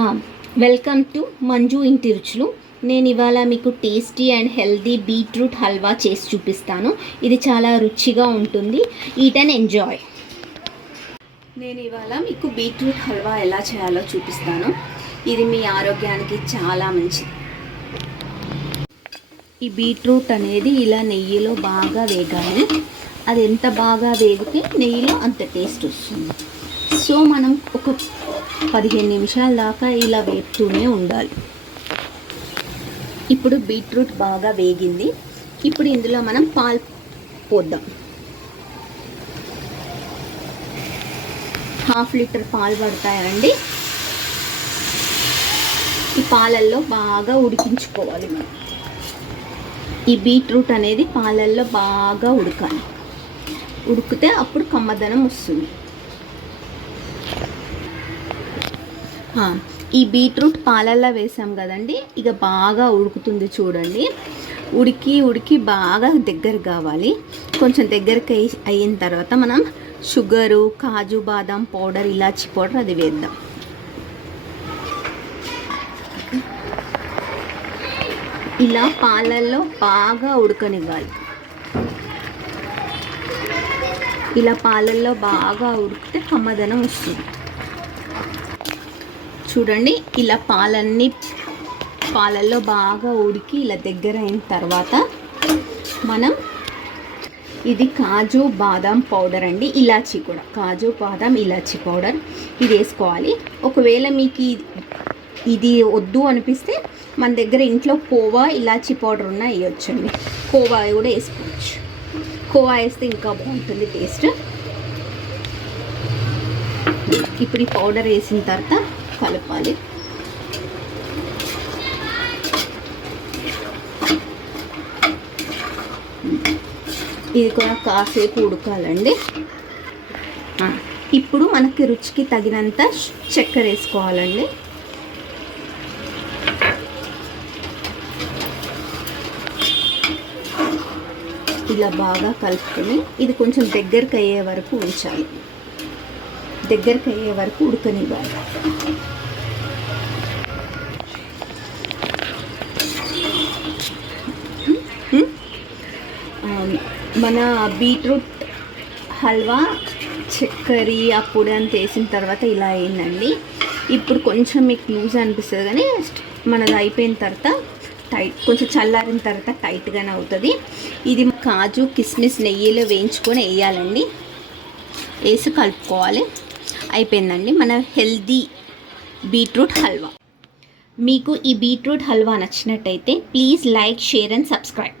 ఆ, welcome to Manju ఇంటి రుచులు. నేను ఇవాళ మీకు tasty and healthy beetroot halwa చేసి చూపిస్తాను. ఇది చాలా రుచిగా ఉంటుంది. Eat and enjoy. నేను ఇవాళ మీకు బీట్రూట్ హల్వా ఎలా చేయాలో చూపిస్తాను. ఇది మీ ఆరోగ్యానికి చాలా మంచిది. ఈ బీట్రూట్ అనేది ఇలా నెయ్యిలో బాగా వేగాలి. అది ఎంత బాగా వేగితే నెయ్యిలో అంత టేస్ట్ వస్తుంది. సో మనం ఒక 15 నిమిషాల దాకా ఇలా వేపుతూనే ఉండాలి. ఇప్పుడు బీట్రూట్ బాగా వేగింది. ఇప్పుడు ఇందులో మనం పాలు పోద్దాం. 1/2 లీటర్ పాలు పడతాయండి. ఈ పాలల్లో బాగా ఉడికించుకోవాలి మనం. ఈ బీట్రూట్ అనేది పాలల్లో బాగా ఉడకాలి. ఉడికితే అప్పుడు కమ్మదనం వస్తుంది. ఈ బీట్రూట్ పాలల్లో వేసాం కదండి, ఇక బాగా ఉడుకుతుంది చూడండి. ఉడికి బాగా దగ్గర కావాలి. కొంచెం దగ్గరికి అయిన తర్వాత మనం షుగరు, కాజు బాదం పౌడర్, ఇలాచి పౌడర్ అది వేద్దాం. ఇలా పాలల్లో బాగా ఉడకనివ్వాలి. ఇలా పాలల్లో బాగా ఉడికితే కమ్మదనం వస్తుంది. చూడండి, ఇలా పాలల్లో బాగా ఉడికి ఇలా దగ్గర అయిన తర్వాత మనం ఇది కాజు బాదం పౌడర్ అండి, ఇలాచీ కూడా, కాజు బాదం ఇలాచీ పౌడర్ ఇది వేసుకోవాలి. ఒకవేళ మీకు ఇది వద్దు అనిపిస్తే మన దగ్గర ఇంట్లో కోవా ఇలాచీ పౌడర్ ఉన్న వేయొచ్చండి. కోవా కూడా వేసుకోవచ్చు. కోవా వేస్తే ఇంకా బాగుంటుంది టేస్ట్. ఇప్పుడు ఈ పౌడర్ వేసిన తర్వాత కలపాలి. ఇది కూడా కాసేపు ఉడకాలండి. ఇప్పుడు మనకి రుచికి తగినంత చక్కెర వేసుకోవాలండి. ఇలా బాగా కలుపుకొని ఇది కొంచెం దగ్గరికి అయ్యే వరకు ఉంచాలి. దగ్గరికి అయ్యే వరకు ఉడకనివ్వాలి. మన బీట్రూట్ హల్వా చక్కెర ఆ పొడి అంత వేసిన తర్వాత ఇలా అయిందండి. ఇప్పుడు కొంచెం మీకు లూజ్ అనిపిస్తుంది, కానీ మనది అయిపోయిన తర్వాత కొంచెం చల్లారిన తర్వాత టైట్గానే అవుతుంది. ఇది కాజు కిస్మిస్ నెయ్యిలో వేయించుకొని వేయాలండి. వేసి కలుపుకోవాలి. అయిపోయిందండి మన హెల్దీ బీట్రూట్ హల్వా. మీకు ఈ బీట్రూట్ హల్వా నచ్చినట్టయితే please like, share and subscribe.